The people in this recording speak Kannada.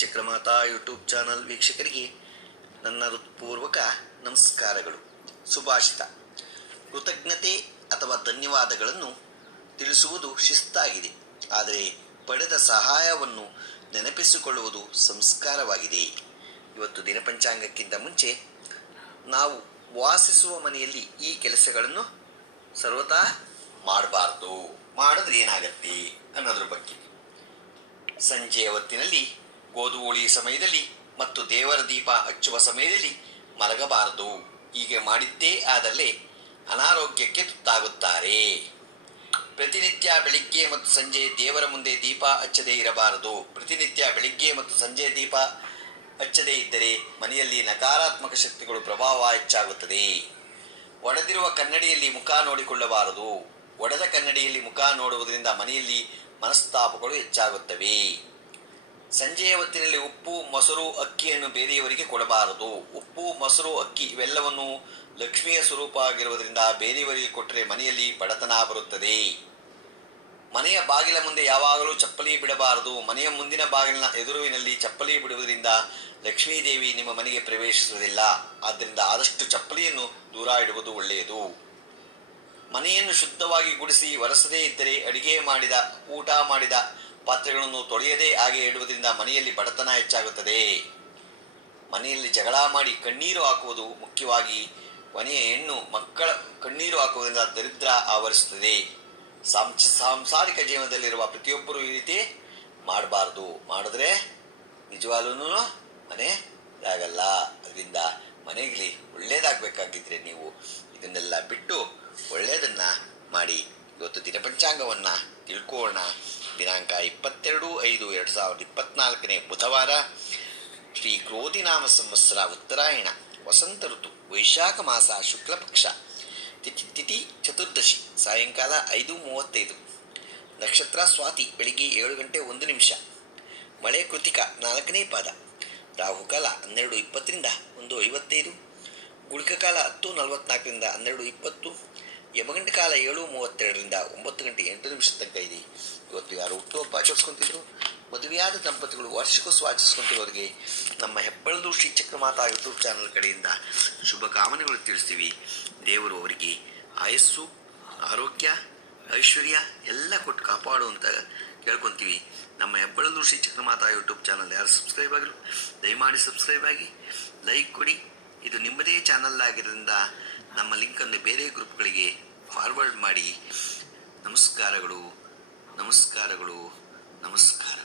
ಚಕ್ರಮಾತಾ ಯೂಟ್ಯೂಬ್ ಚಾನಲ್ ವೀಕ್ಷಕರಿಗೆ ನನ್ನ ಹೃತ್ಪೂರ್ವಕ ನಮಸ್ಕಾರಗಳು. ಸುಭಾಷಿತ: ಕೃತಜ್ಞತೆ ಅಥವಾ ಧನ್ಯವಾದಗಳನ್ನು ತಿಳಿಸುವುದು ಶಿಸ್ತಾಗಿದೆ, ಆದರೆ ಪಡೆದ ಸಹಾಯವನ್ನು ನೆನಪಿಸಿಕೊಳ್ಳುವುದು ಸಂಸ್ಕಾರವಾಗಿದೆ. ಇವತ್ತು ದಿನಪಂಚಾಂಗಕ್ಕಿಂತ ಮುಂಚೆ ನಾವು ವಾಸಿಸುವ ಮನೆಯಲ್ಲಿ ಈ ಕೆಲಸಗಳನ್ನು ಸರ್ವತಾ ಮಾಡಬಾರ್ದು. ಮಾಡಿದ್ರೆ ಏನಾಗತ್ತೆ ಅನ್ನೋದ್ರ ಬಗ್ಗೆ. ಸಂಜೆಯ ಹೊತ್ತಿನಲ್ಲಿ ಗೋಧೂಳಿ ಸಮಯದಲ್ಲಿ ಮತ್ತು ದೇವರ ದೀಪ ಹಚ್ಚುವ ಸಮಯದಲ್ಲಿ ಮಲಗಬಾರದು. ಹೀಗೆ ಮಾಡಿದ್ದೇ ಆದಲ್ಲಿ ಅನಾರೋಗ್ಯಕ್ಕೆ ತುತ್ತಾಗುತ್ತಾರೆ. ಪ್ರತಿನಿತ್ಯ ಬೆಳಿಗ್ಗೆ ಮತ್ತು ಸಂಜೆ ದೇವರ ಮುಂದೆ ದೀಪ ಹಚ್ಚದೇ ಇರಬಾರದು. ಪ್ರತಿನಿತ್ಯ ಬೆಳಿಗ್ಗೆ ಮತ್ತು ಸಂಜೆ ದೀಪ ಹಚ್ಚದೇ ಇದ್ದರೆ ಮನೆಯಲ್ಲಿ ನಕಾರಾತ್ಮಕ ಶಕ್ತಿಗಳು ಪ್ರಭಾವ ಹೆಚ್ಚಾಗುತ್ತದೆ. ಒಡೆದಿರುವ ಕನ್ನಡಿಯಲ್ಲಿ ಮುಖ ನೋಡಿಕೊಳ್ಳಬಾರದು. ಒಡೆದ ಕನ್ನಡಿಯಲ್ಲಿ ಮುಖ ನೋಡುವುದರಿಂದ ಮನೆಯಲ್ಲಿ ಮನಸ್ತಾಪಗಳು ಹೆಚ್ಚಾಗುತ್ತವೆ. ಸಂಜೆಯ ಹೊತ್ತಿನಲ್ಲಿ ಉಪ್ಪು, ಮೊಸರು, ಅಕ್ಕಿಯನ್ನು ಬೇರೆಯವರಿಗೆ ಕೊಡಬಾರದು. ಉಪ್ಪು, ಮೊಸರು, ಅಕ್ಕಿ ಇವೆಲ್ಲವನ್ನು ಲಕ್ಷ್ಮಿಯ ಸ್ವರೂಪ ಆಗಿರುವುದರಿಂದ ಬೇರೆಯವರಿಗೆ ಕೊಟ್ಟರೆ ಮನೆಯಲ್ಲಿ ಬಡತನ ಬರುತ್ತದೆ. ಮನೆಯ ಬಾಗಿಲ ಮುಂದೆ ಯಾವಾಗಲೂ ಚಪ್ಪಲಿ ಬಿಡಬಾರದು. ಮನೆಯ ಮುಂದಿನ ಬಾಗಿಲಿನ ಎದುರುವಿನಲ್ಲಿ ಚಪ್ಪಲಿ ಬಿಡುವುದರಿಂದ ಲಕ್ಷ್ಮೀದೇವಿ ನಿಮ್ಮ ಮನೆಗೆ ಪ್ರವೇಶಿಸುವುದಿಲ್ಲ. ಆದ್ದರಿಂದ ಆದಷ್ಟು ಚಪ್ಪಲಿಯನ್ನು ದೂರ ಇಡುವುದು ಒಳ್ಳೆಯದು. ಮನೆಯನ್ನು ಶುದ್ಧವಾಗಿ ಗುಡಿಸಿ ಒರೆಸದೇ ಇದ್ದರೆ ಅಡಿಗೆ ಮಾಡಿದ, ಊಟ ಮಾಡಿದ ಪಾತ್ರೆಗಳನ್ನು ತೊಳೆಯದೇ ಹಾಗೆ ಇಡುವುದರಿಂದ ಮನೆಯಲ್ಲಿ ಬಡತನ ಹೆಚ್ಚಾಗುತ್ತದೆ. ಮನೆಯಲ್ಲಿ ಜಗಳ ಮಾಡಿ ಕಣ್ಣೀರು ಹಾಕುವುದು, ಮುಖ್ಯವಾಗಿ ಮನೆಯ ಹೆಣ್ಣು ಮಕ್ಕಳ ಕಣ್ಣೀರು ಹಾಕುವುದರಿಂದ ದರಿದ್ರ ಆವರಿಸುತ್ತದೆ. ಸಾಂಸಾರಿಕ ಜೀವನದಲ್ಲಿರುವ ಪ್ರತಿಯೊಬ್ಬರೂ ಈ ರೀತಿ ಮಾಡಬಾರ್ದು. ಮಾಡಿದ್ರೆ ನಿಜವಾಗ್ಲೂ ಮನೆ ಆಗಲ್ಲ. ಅದರಿಂದ ಮನೆಯಲ್ಲಿ ಒಳ್ಳೇದಾಗಬೇಕಾಗಿದ್ದರೆ ನೀವು ಇದನ್ನೆಲ್ಲ ಬಿಟ್ಟು ಒಳ್ಳೆಯದನ್ನ ಮಾಡಿ. ಇವತ್ತು ದಿನಪಂಚಾಂಗವನ್ನು ತಿಳ್ಕೊಳ್ಳೋಣ. ದಿನಾಂಕ 22/5/2024 ಬುಧವಾರ, ಶ್ರೀ ಕ್ರೋಧಿನಾಮ ಸಂವತ್ಸರ, ಉತ್ತರಾಯಣ, ವಸಂತ ಋತು, ವೈಶಾಖ ಮಾಸ, ಶುಕ್ಲ ಪಕ್ಷ, ತಿಥಿ ಚತುರ್ದಶಿ, ಸಾಯಂಕಾಲ 5:35. ನಕ್ಷತ್ರ ಸ್ವಾತಿ, ಬೆಳಿಗ್ಗೆ 7:01, ಮಳೆ ಕೃತಿಕ 4ನೇ ಪಾದ, ರಾಹುಕಾಲ 12:20 1:55, ಗುಳಿಕ ಕಾಲ 10:44 12:20, ಯಮಗಂಟ ಕಾಲ 7:32 9:08 ತನಕ ಇದೆ. ಇವತ್ತು ಯಾರು ಹುಟ್ಟುಹಬ್ಬ ಆಚರಿಸ್ಕೊಂತಿದ್ರು, ಮದುವೆಯಾದ ದಂಪತಿಗಳು ವಾರ್ಷಿಕೋತ್ಸವ ಆಚರಿಸ್ಕೊಂತಿರೋರಿಗೆ ನಮ್ಮ ಹೆಬ್ಬಳದು ಶ್ರೀ ಚಕ್ರಮಾತಾ ಯೂಟ್ಯೂಬ್ ಚಾನಲ್ ಕಡೆಯಿಂದ ಶುಭ ಕಾಮನೆಗಳು ತಿಳಿಸ್ತೀವಿ. ದೇವರು ಅವರಿಗೆ ಆಯಸ್ಸು, ಆರೋಗ್ಯ, ಐಶ್ವರ್ಯ ಎಲ್ಲ ಕೊಟ್ಟು ಕಾಪಾಡು ಅಂತ ಕೇಳ್ಕೊತೀವಿ. ನಮ್ಮ ಹೆಬ್ಬಳದು ಶ್ರೀ ಚಕ್ರಮಾತಾ ಯೂಟ್ಯೂಬ್ ಚಾನಲ್ ಯಾರು ಸಬ್ಸ್ಕ್ರೈಬ್ ಆಗಲು ದಯಮಾಡಿ ಸಬ್ಸ್ಕ್ರೈಬ್ ಆಗಿ, ಲೈಕ್ ಕೊಡಿ. ಇದು ನಿಮ್ಮದೇ ಚಾನಲ್ ಆಗಿರೋದ್ರಿಂದ ನಮ್ಮ ಲಿಂಕನ್ನು ಬೇರೆ ಗ್ರೂಪ್ಗಳಿಗೆ ಫಾರ್ವರ್ಡ್ ಮಾಡಿ. ನಮಸ್ಕಾರಗಳು, ನಮಸ್ಕಾರಗಳು, ನಮಸ್ಕಾರ.